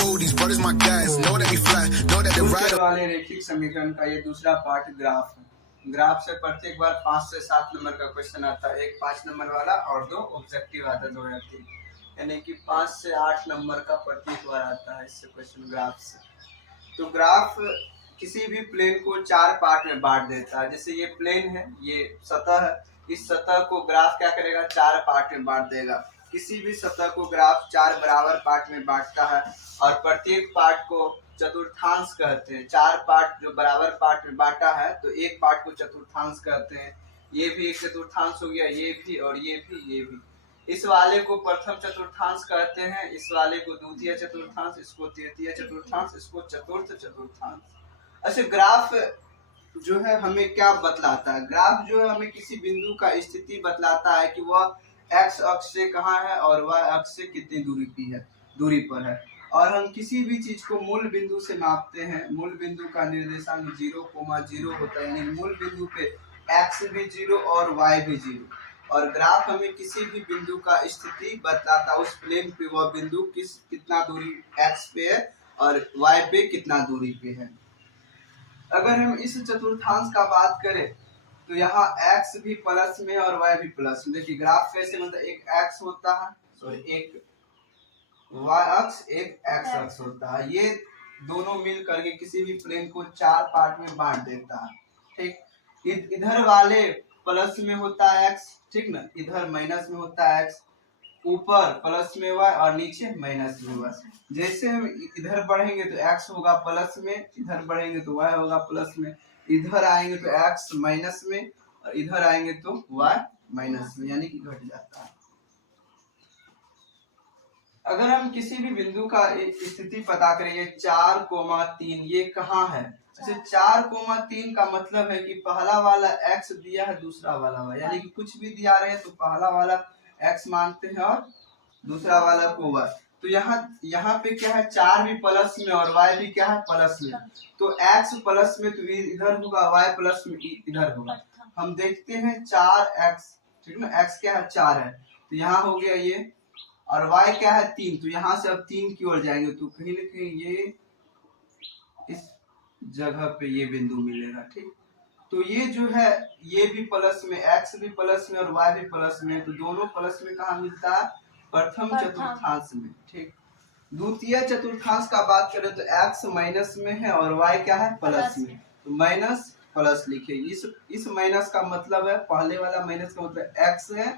these brothers my guys. Know that we fly, know that they ride. वाले रैखिक समीकरण का ये दूसरा पार्ट ग्राफ है। ग्राफ से प्रत्येक बार 5 से 7 नंबर का क्वेश्चन आता है, एक 5 नंबर वाला और 2 ऑब्जेक्टिव आता है, 2 या 3, यानी कि 5 से 8 नंबर का प्रत्येक बार आता है इससे क्वेश्चन ग्राफ से। तो ग्राफ किसी भी प्लेन को 4 पार्ट में बांट देता है। जैसे ये प्लेन है, ये सतह है, इस सतह को ग्राफ क्या करेगा, 4 पार्ट में बांट देगा। किसी भी सतह को ग्राफ 4 बराबर पार्ट में बांटता है और प्रत्येक पार्ट को चतुर्थांश कहते हैं। 4 पार्ट जो बराबर पार्ट में बांटा है तो एक पार्ट को चतुर्थांश कहते हैं। ये भी एक चतुर्थांश हो गया, ये भी और ये भी, ये भी। इस वाले को प्रथम चतुर्थांश कहते हैं, इस वाले को द्वितीय चतुर्थांश, इसको तृतीय चतुर्थांश, इसको चतुर्थ चतुर्थांश। अच्छा, ग्राफ जो है हमें क्या बतलाता है? ग्राफ जो है हमें किसी बिंदु का स्थिति बतलाता है कि वह एक्स अक्ष से कहाँ है और वाई अक्ष से कितनी दूरी पर है। और हम किसी भी चीज को मूल बिंदु से मापते हैं। मूल बिंदु का निर्देशांक 0,0 होता है, यानी मूल बिंदु पे एक्स भी 0 और वाई भी 0। और ग्राफ हमें किसी भी बिंदु का स्थिति बतलाता है, उस प्लेन पे वह बिंदु कितना दूरी एक्स पे है और वाई पे कितना दूरी पे है। अगर हम इस चतुर्थांश का बात करें तो यहाँ x भी प्लस में और y भी प्लस में। देखिए ग्राफ कैसे मतलब एक x होता है, सॉरी एक y अक्ष, एक x अक्ष होता है। ये दोनों मिल करके किसी भी प्लेन को 4 पार्ट में बांट देता है। ठीक, इधर वाले प्लस में होता है x, ठीक ना, इधर माइनस में होता है x, ऊपर प्लस में y और नीचे माइनस में y। जैसे हम इधर बढ़ेंगे तो x होगा प्लस में, इधर बढ़ेंगे तो y होगा प्लस में, इधर आएंगे तो x माइनस में और इधर आएंगे तो y माइनस में, यानी कि घट जाता है। अगर हम किसी भी बिंदु का स्थिति पता करें, ये 4,3 ये कहाँ है? अच्छा, 4,3 का मतलब है कि पहला वाला x दिया है, दूसरा वाला y, यानी कि कुछ भी दिया रहे तो पहला वाला x मानते हैं और दूसरा वाला को y। तो यहाँ पे क्या है, 4 भी प्लस में और y भी क्या है, प्लस में। तो x प्लस में तो इधर होगा, y प्लस में इधर होगा। हम देखते हैं 4x, ठीक ना, x क्या है 4 है, तो यहाँ हो गया ये, और y क्या है 3, तो यहाँ से अब 3 की ओर जाएंगे तो कहीं ना कहीं ये इस जगह पे ये बिंदु मिलेगा। ठीक, तो ये जो है ये भी प्लस में, x भी प्लस में और y भी प्लस में, तो दोनों प्लस में कहाँ मिलता है, प्रथम चतुर्थांश में। ठीक, द्वितीय चतुर्थांश का बात करें तो x माइनस में है और y क्या है, प्लस में, तो माइनस प्लस लिखे। इस माइनस का मतलब है, पहले वाला माइनस का मतलब x है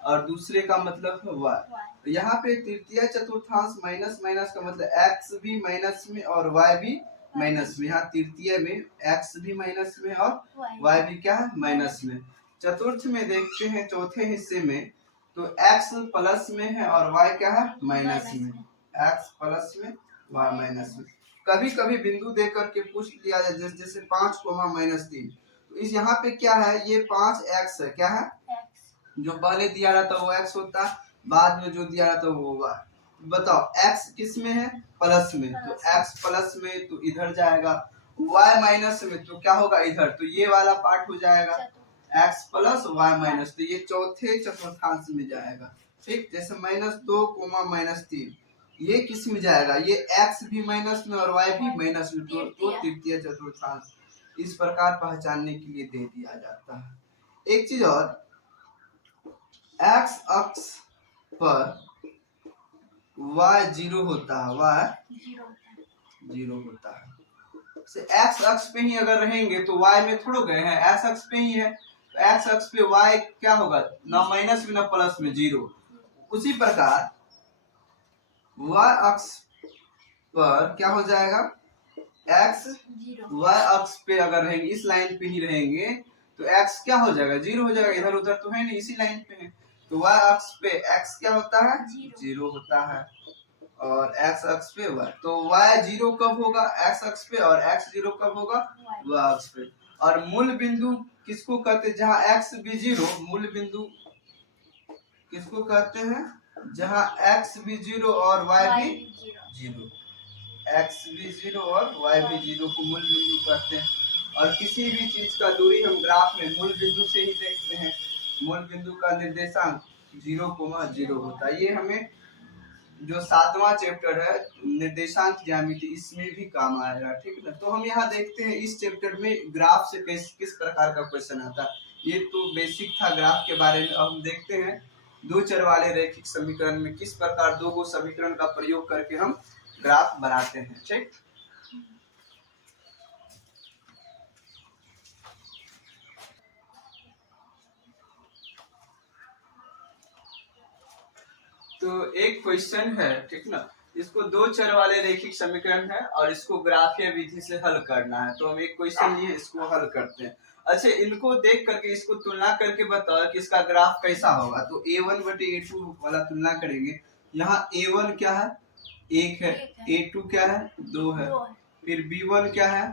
और दूसरे का मतलब है y। तो यहाँ पे तृतीय चतुर्थांश माइनस माइनस का मतलब x भी माइनस में और y भी माइनस में। यहाँ तृतीय में x भी माइनस में और y भी क्या है, माइनस में। चतुर्थ में देखते हैं, चौथे हिस्से में, तो x प्लस में है और y क्या है, माइनस में। x प्लस में, y माइनस में। कभी कभी बिंदु दे करके पूछ लिया जाए, जैसे 5,-3, तो इस यहाँ पे क्या है, ये 5x है, क्या है, जो पहले दिया रहा था वो x होता, बाद में जो दिया रहा था वो y। बताओ x किस में है, प्लस में, तो x प्लस में तो इधर जाएगा, y माइनस में तो क्या होगा इधर, तो ये वाला पार्ट हो जाएगा x प्लस y माइनस, तो ये चौथे चतुर्थांश में जाएगा। ठीक, जैसे -2, -3 ये किस में जाएगा, ये x भी माइनस में और y भी माइनस में, तो तृतीय चतुर्थांश। इस प्रकार पहचानने के लिए दे दिया जाता है। एक चीज और, x अक्ष पर y 0 होता है, y 0 होता है। से x अक्ष पे ही अगर रहेंगे तो y में थोड़ा गए हैं, x अक्ष पे ही है, तो x अक्ष पे y क्या होगा, ना माइनस में ना प्लस में, 0। उसी प्रकार y अक्ष पर क्या हो जाएगा, x y अक्ष पे अगर रहेंगे, इस लाइन पे ही रहेंगे तो x क्या हो जाएगा, 0 हो जाएगा। इधर उधर तो है नहीं, इसी लाइन पे है, तो y अक्ष पे x क्या होता है, 0 होता है, और x अक्ष पे y। तो y 0 कब होगा, x अक्ष पे, और x 0 कब होगा, y अक्ष पे। और मूल बिंदु किसको कहते हैं, जहाँ x भी 0, मूल बिंदु किसको कहते हैं, जहाँ x भी 0 और y भी 0, x भी 0 और y भी 0 को मूल बिंदु कहते हैं। और किसी भी चीज का दूरी हम ग्राफ में मूल बिंदु से ही देखते हैं। मूल बिंदु का निर्देशांक 0,0 होता है। ये हमें जो 7वां चैप्टर है निर्देशांक ज्यामिति, इसमें भी काम आएगा, ठीक है ना। तो हम यहाँ देखते हैं इस चैप्टर में ग्राफ से किस प्रकार का क्वेश्चन आता है। ये तो बेसिक था ग्राफ के बारे में। अब हम देखते हैं दो चर वाले रैखिक समीकरण में किस प्रकार दो समीकरण का प्रयोग करके हम ग्राफ बनाते हैं, ठीक। तो एक क्वेश्चन है, ठीक ना, इसको दो चर वाले रैखिक समीकरण है और इसको ग्राफीय विधि से हल करना है। तो हम एक क्वेश्चन लिए, इसको हल करते हैं। अच्छा, इनको देख करके इसको तुलना करके बताओ कि इसका ग्राफ कैसा होगा। तो a1 बटे a2 वाला तुलना करेंगे। यहाँ a1 क्या है, 1 है, a2 क्या है, 2 है, फिर b1 क्या है,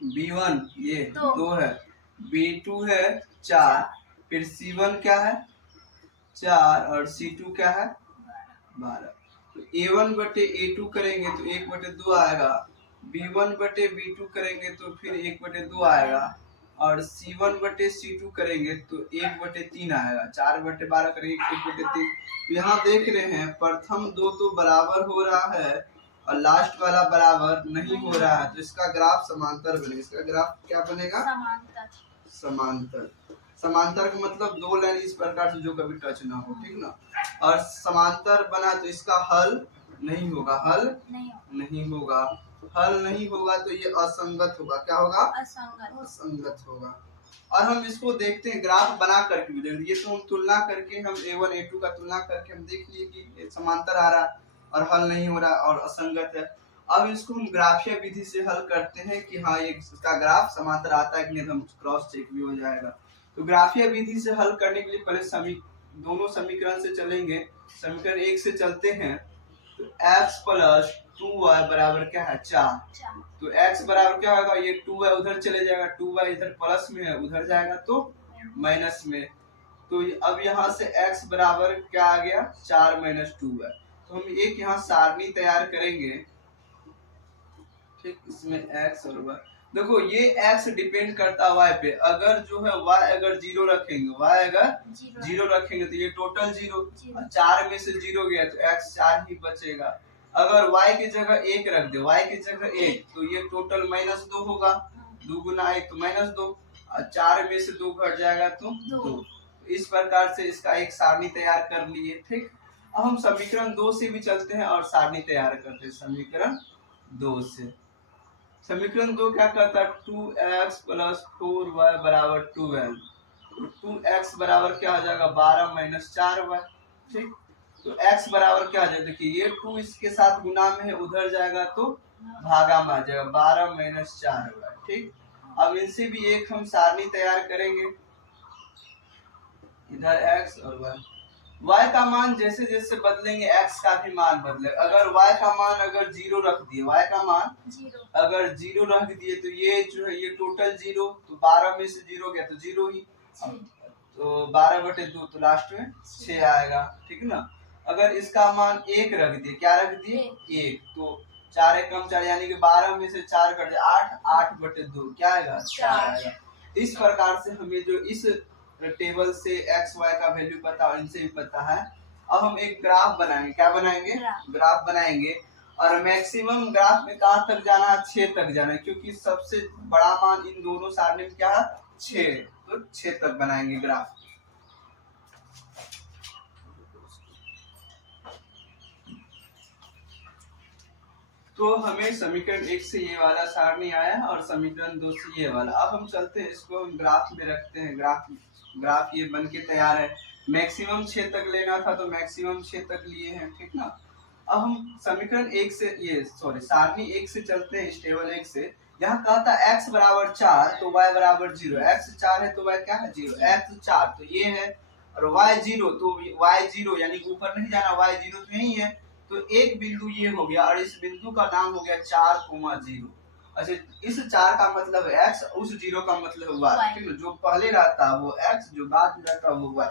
b1 ये 2 है, b2 है 4, फिर c1 क्या है 4 और c2 क्या है 12। तो a1 बटे a2 करेंगे तो 1 बटे 2 आएगा, b1 बटे b2 करेंगे तो फिर 1 बटे 2 आएगा, और c1 बटे c2 करेंगे तो 1 बटे 3 आएगा। 4 बटे 12 करेंगे 1 बटे 3। तो यहाँ देख रहे हैं प्रथम दो तो बराबर हो रहा है और लास्ट वाला बराबर नहीं हो रहा है, तो इसका ग्राफ समांतर बनेगा। इसका ग्राफ क्या बनेगा, समांतर। समांतर का मतलब दो लाइन इस प्रकार से जो कभी टच ना हो, ठीक ना। और समांतर बना तो इसका हल नहीं होगा, हल नहीं होगा, हल नहीं होगा तो ये असंगत होगा। क्या होगा, असंगत होगा। और हम इसको देखते हैं ग्राफ बना करके भी देखते। ये तो हम तुलना करके हम a1 a2 का तुलना करके हम देख लिए कि समांतर आ रहा है और हल नहीं हो रहा और असंगत है। अब इसको हम ग्राफीय विधि से हल करते हैं कि हाँ ये इसका ग्राफ समांतर आता है कि नहीं, तो हम क्रॉस चेक भी हो जाएगा। तो ग्राफीय विधि से हल करने के लिए पहले दोनों समीकरण से चलेंगे। समीकरण 1 से चलते हैं तो x प्लस 2y बराबर क्या है 4। तो x बराबर क्या होगा, ये 2y उधर चले जाएगा, 2y इधर प्लस में है, उधर जाएगा तो माइनस में। तो अब यहाँ से x बराबर क्या आ गया 4 माइनस 2y। तो हम एक यहाँ सारणी तैयार करेंगे, ठीक। इसमें x और y, देखो ये x डिपेंड करता है y पे। अगर जो है y अगर 0 रखेंगे, y अगर 0 रखेंगे तो ये टोटल 0, 4 में से 0 गया तो x 4 ही बचेगा। अगर y की जगह 1 रख दे, y की जगह 1, तो ये टोटल -2 होगा, 2 गुना 1 तो -2, और 4 में से 2 घट जाएगा तो 2। इस प्रकार से इसका एक सारणी तैयार कर लिए, ठीक। अब हम समीकरण 2 से भी चलते हैं और सारणी तैयार करते हैं। समीकरण 2 से, समीकरण 2 क्या कहता है, 2x प्लस 4y बराबर 12। तो 2x बराबर क्या हो जाएगा 12 माइनस 4y, ठीक। तो x बराबर क्या हो जाएगा, देखिए ये 2 इसके साथ गुना में है, उधर जाएगा तो भागा में आ जाएगा 12 माइनस 4y, ठीक। अब इनसे भी एक हम सारणी तैयार करेंगे, इधर x और y। y का मान जैसे जैसे बदलेंगे x का भी मान बदलेगा। अगर y का मान अगर 0 रख दिए, y का मान अगर 0 रख दिए तो ये जो है ये टोटल 0, तो 12 में से 0 गया तो 0 ही, तो 12 बटे 2 तो लास्ट में 6 आएगा, ठीक ना। अगर इसका मान 1 रख दिए, क्या रख दिए 1, तो 4 एक कम 4 यानी कि 12 में से 4 कट जाए 8, 8 बटे 2 क्या आएगा 4 आएगा। इस प्रकार से हमें जो इस टेबल से x y का वैल्यू पता और इनसे भी पता है। अब हम एक ग्राफ बनाएंगे, क्या बनाएंगे, ग्राफ बनाएंगे। और मैक्सिमम ग्राफ में कहाँ तक जाना है 6 तक जाना है, क्योंकि सबसे बड़ा मान इन दोनों सारणी में क्या है 6, तो 6 तक बनाएंगे ग्राफ। तो हमें समीकरण 1 से ये वाला सारणी आया और समीकरण 2 से ये वाला। अब हम चलते हैं इसको हम ग्राफ में रखते हैं। ग्राफ ये बन के तैयार है। मैक्सिमम 6 तक लेना था तो मैक्सिमम 6 तक लिए हैं, ठीक ना। अब हम समीकरण 1 से सारणी 1 से चलते हैं, इस टेबल 1 से। यहाँ कहता है x बराबर 4 तो y बराबर 0, x 4 है तो y क्या है 0, x 4 तो ये है, और y 0 तो y 0 यानी ऊपर नहीं जाना, y 0 तो यही है। तो एक बिंदु ये हो गया और इस बिंदु का नाम हो गया 4,0। अच्छा, इस 4 का मतलब है x, उस 0 का मतलब y, ठीक है। जो पहले रहता है वो x, जो बाद में रहता है वो y।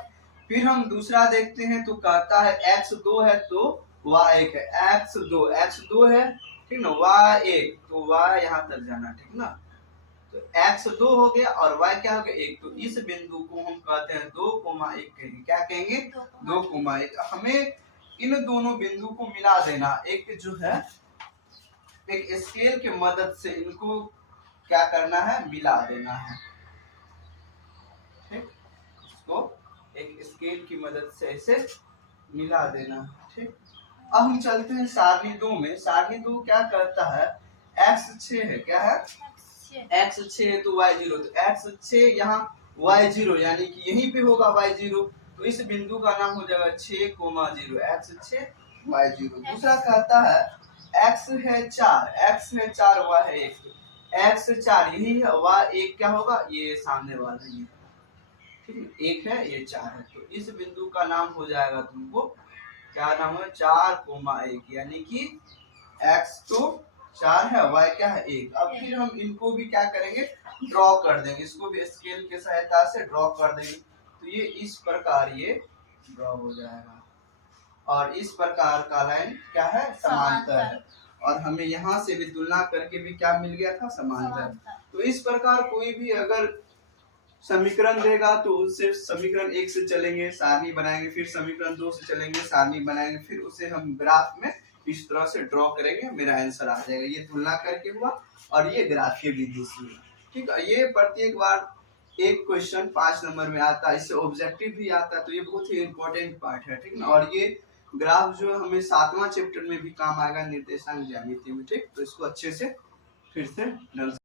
फिर हम दूसरा देखते हैं तो कहता है x 2 है तो y 1 है, x 2 है, ठीक ना, y 1 तो y यहाँ तक जाना, ठीक ना। तो x 2 हो गया और y क्या हो गया 1, तो इस बिंदु को हम कहते हैं 2,1 कहेंगे। क्या कहेंगे 2,1। हमें इन दोनों बिंदु को मिला देना, एक जो है एक स्केल की मदद से इनको क्या करना है, मिला देना है। ठीक, इसको एक स्केल की मदद से इसे मिला देना। ठीक, अब हम चलते हैं सारणी 2 में। सारणी 2 क्या करता है, x 6 है, क्या है, x 6 है तो y 0, तो x 6 यहाँ y 0 यानी कि यहीं पे होगा y 0, तो इस बिंदु का नाम हो जाएगा 6,0, x 6 y 0। दूसरा कहता है x है 4, x है 4 y है 1, x 4 यही है, y 1 क्या होगा, ये सामने वाला ही है। ठीक है, 1 है ये 4 है, तो इस बिंदु का नाम हो जाएगा तुमको क्या नाम है, 4,1, यानी कि x तो 4 है, y क्या है 1। अब फिर हम इनको भी क्या करेंगे, ड्रॉ कर देंगे, इसको भी स्केल की सहायता से ड्रॉ कर देंगे। तो ये इस प्रकार ये ड्रॉ हो जाएगा, और इस प्रकार का लाइन क्या है, समांतर है, और हमें यहाँ से भी तुलना करके भी क्या मिल गया था, समांतर। तो इस प्रकार कोई भी अगर समीकरण देगा तो उससे समीकरण 1 से चलेंगे, सारणी बनाएंगे, फिर समीकरण 2 से चलेंगे, सारणी बनाएंगे, फिर उसे हम ग्राफ में इस तरह से ड्रॉ करेंगे, मेरा आंसर आ जाएगा। ये तुलना करके हुआ और ये ग्राफीय विधि से हुआ। ठीक है, ये प्रत्येक बार एक क्वेश्चन 5 नंबर में आता है, इससे ऑब्जेक्टिव भी आता है, तो ये बहुत ही इंपॉर्टेंट पार्ट है। ठीक ना, और ये ग्राफ जो हमें 7वां चैप्टर में भी काम आएगा, निर्देशांक ज्यामिति में। ठीक, तो इसको अच्छे से फिर से